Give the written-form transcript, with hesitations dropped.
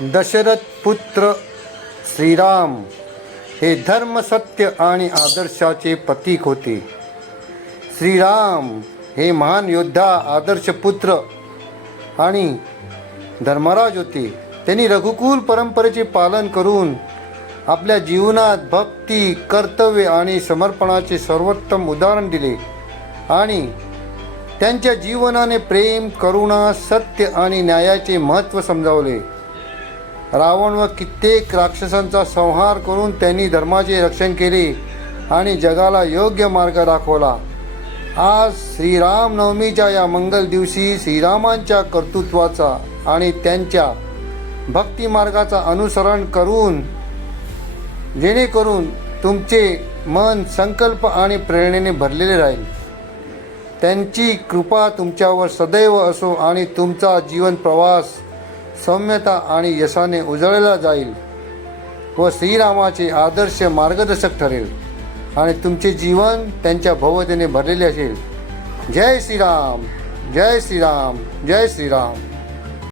दशरथ पुत्र श्रीराम हे धर्म, सत्य आणि आदर्शाचे प्रतीक होते. श्रीराम हे महान योद्धा, आदर्श पुत्र आणि धर्मराज होते. त्यांनी रघुकुल परंपरेचे पालन करून आपल्या जीवनात भक्ती, कर्तव्य आणि समर्पणाचे सर्वोत्तम उदाहरण दिले आणि त्यांच्या जीवनाने प्रेम, करुणा, सत्य आणि न्यायाचे महत्त्व समजावले. रावण व कित्येक राक्षसांचा संहार करून त्यांनी धर्माचे रक्षण केले आणि जगाला योग्य मार्ग दाखवला. आज श्रीरामनवमीच्या या मंगल दिवशी श्रीरामांच्या कर्तृत्वाचा आणि त्यांच्या भक्ती मार्गाचा अनुसरण करून जेणेकरून तुमचे मन संकल्प आणि प्रेरणेने भरलेले राहील. त्यांची कृपा तुमच्यावर सदैव असो आणि तुमचा जीवन प्रवास सौम्यता आणि यशाने उजळला जाईल व श्रीरामाचे आदर्श मार्गदर्शक ठरेल आणि तुमचे जीवन त्यांच्या भव्यतेने भरलेले असेल. जय श्रीराम, जय श्रीराम, जय श्रीराम.